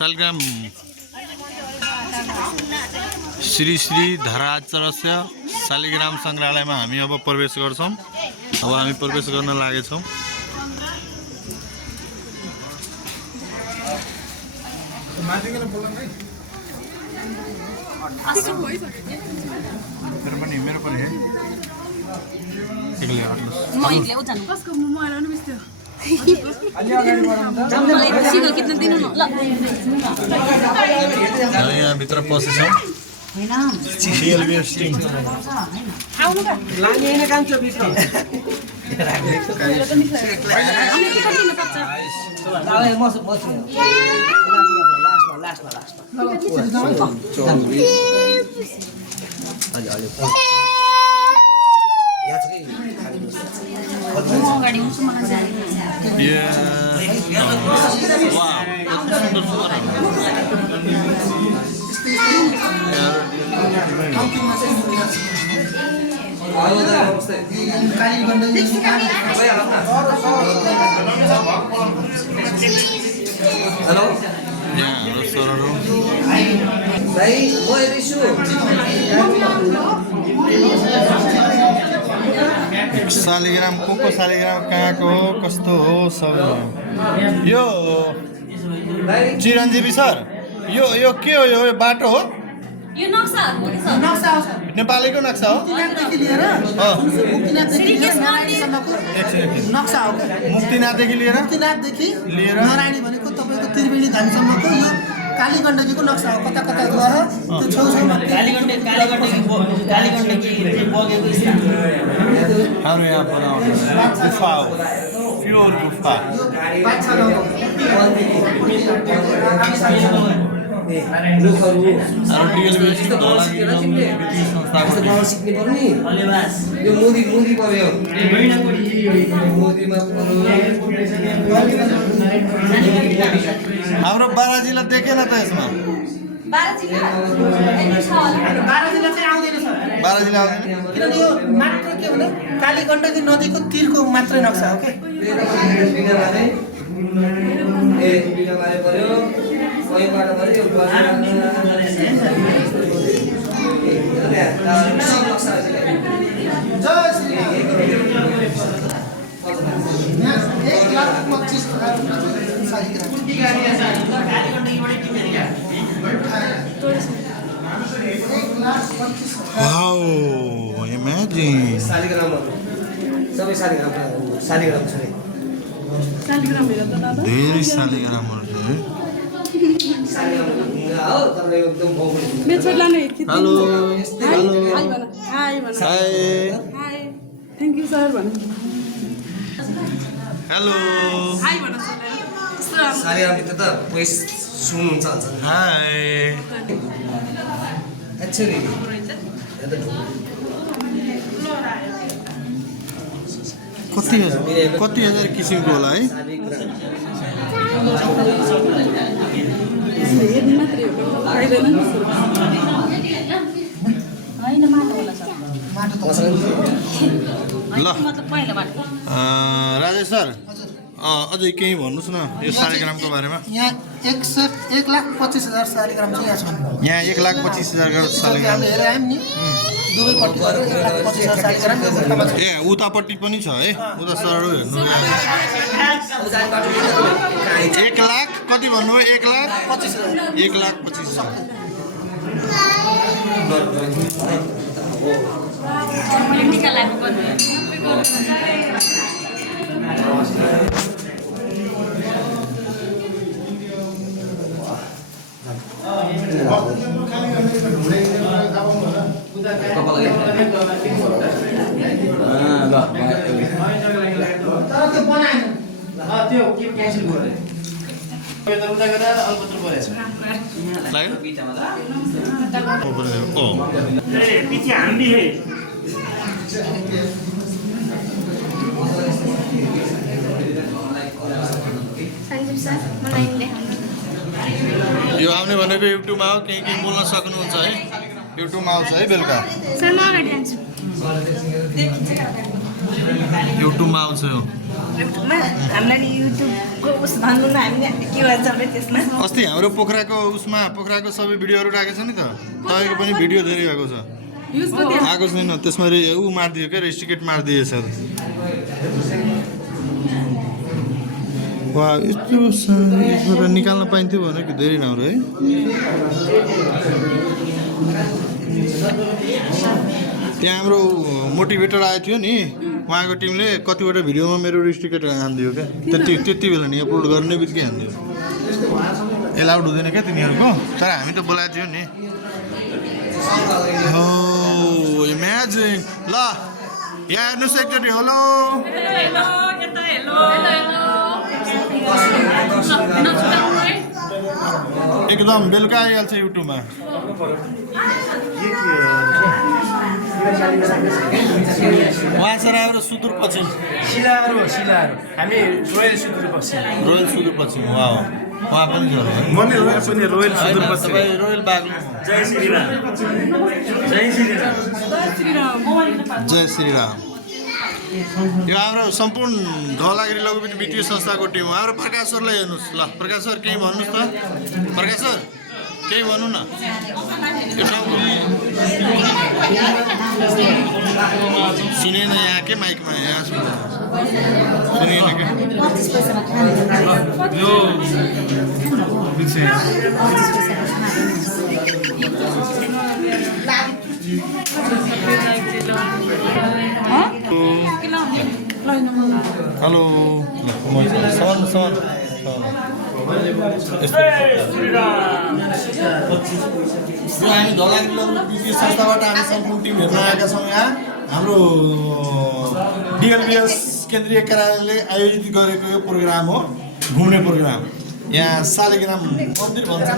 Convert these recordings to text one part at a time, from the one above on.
शालिग्राम श्री श्री धराचरस्य शालिग्राम संग्रहालयमा हामी अब प्रवेश गर्छौं। अब हामी प्रवेश गर्न लागेछौं। मेरो पनि है एक्लै हट्नुस् म एक्लै हो जानु कसको म आएर नि बिस्त्यो यहाँ भित्र पसेछौँ। हेलो भाइ म हेर्दैछु शालिग्राम को शालिग्राम कहाँको हो कस्तो हो सब यो चिरञ्जीवी सर यो के हो? यो बाटो हो? यो नक्सा हो कि सर? नक्सा हो सर। नेपालीको नक्सा हो? मुक्तिनाथदेखि लिएर मुक्तिनाथदेखि लिएर नारायणीसम्मको नक्सा हो। मुक्तिनाथदेखि लिएर नारायणी भनेको तपाईँको त्रिवेणी धामसम्मको यो कालीगण्डकीको नक्सा हो। कता कता गएर त्यो छेउछाउमा कालीगण्डकी बगेको स्थान हाम्रो यहाँ बनाउने गुफा हो, प्योर गुफा। सिक्ने पर्ने यो मोदी पर्यो हाम्रो 12 जिल्ला देखेन त यसमा। 12 जिल्ला चाहिँ आउँदैन सर। 12 जिल्ला आउँदैन किनभने यो मात्र के भने कालीगण्डकी नदीको तीरको मात्रै नक्सा हो के। वाओ इमेजिन शालिग्राम सबै शालिग्राम छ धेरै शालिग्रामहरु छ है। हेलो थ्याङ्क यू सर भन्नु हेलो हाई भन्नु सर शालिग्रामभित्र त पैस सुन्नुहुन्छ हाय एक्चुअली कति हजार किसिमको होला है? ल राजेश सर अझै केही भन्नुहोस् न यो शालिग्रामको बारेमा। यहाँ 1,25,000 शालिग्राम चाहिँ यहाँ छन्। यहाँ 1,25,000 शालिग्राम हेरेर आयौँ नि दुवैपट्टि 1,25,000 शालिग्राम ए उतापट्टि पनि छ है? उता सरौ हेर्नु 1 लाख कति भन्नुभयो? 1,25,000 पीछे हम भी है यो आउने भनेको युट्युबमा हो। केही बोल्न सक्नुहुन्छ है? युट्युबमा आउँछ है बेलुका? युट्युबमा आउँछ यो। युट्युबमा हामीलाई नि युट्युबको उस भन्नु न हामीले के भन्छ भने त्यसमा अस्ति हाम्रो पोखराको सबै भिडियोहरू राखेको छ नि त तपाईँको पनि भिडियो धेरै आएको छ युज पनि आएको छैन त्यसमा ऊ मारिदियो क्या रेस्ट्रिकेट मारिदिएछ वा यस्तो यसबाट निकाल्न पाइन्थ्यो भने कि धेरै राम्रो है त्यहाँ हाम्रो मोटिभेटर आएको थियो नि उहाँको टिमले कतिवटा भिडियोमा मेरो रेस्ट्रिकेट हानिदियो क्या त्यति बेला नि अपलोड गर्ने बित्तिकै हानिदियो एलाउड हुँदैन क्या तिनीहरूको तर हामी त बोलाएको थियो नि हो इमेजिन ल यहाँ हेर्नुहोस् एकचोटि हेलो एकदम बेलुका आइहाल्छ युट्युबमा उहाँ सर हाम्रो सुदूरपश्चिम शिलाहरू हामी रोयल सुदूरपश्चिम उहाँ पनि छ मम्मी पनि रोयल तपाईँ रोयल बाग्लु जय श्रीराम जय श्रीराम यो हाम्रो सम्पूर्ण धौलागिरी लघुवित्त वित्तीय संस्थाको टिम हो हाम्रो प्रकाश सरलाई हेर्नुहोस् ल प्रकाश सर केही भन्नुहोस् त प्रकाश सर केही भन्नु न यो ठाउँको सुनेन यहाँ के माइकमा यहाँ सुनेन के हेलो सर हामी धौलागिरी वित्तीय संस्थाबाट हामी सम्पूर्ण टिम हेर्न आएका छौँ यहाँ हाम्रो डिएलबिएस केन्द्रीय कार्यालयले आयोजित गरेको यो प्रोग्राम हो घुम्ने प्रोग्राम यहाँ शालिग्राम मन्दिर भन्छ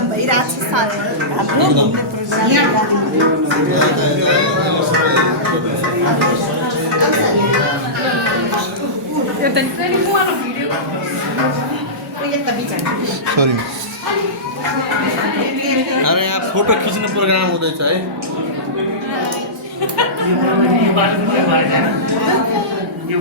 सरी अरे यहाँ फोटो खिच्ने प्रोग्राम हुँदैछ है यो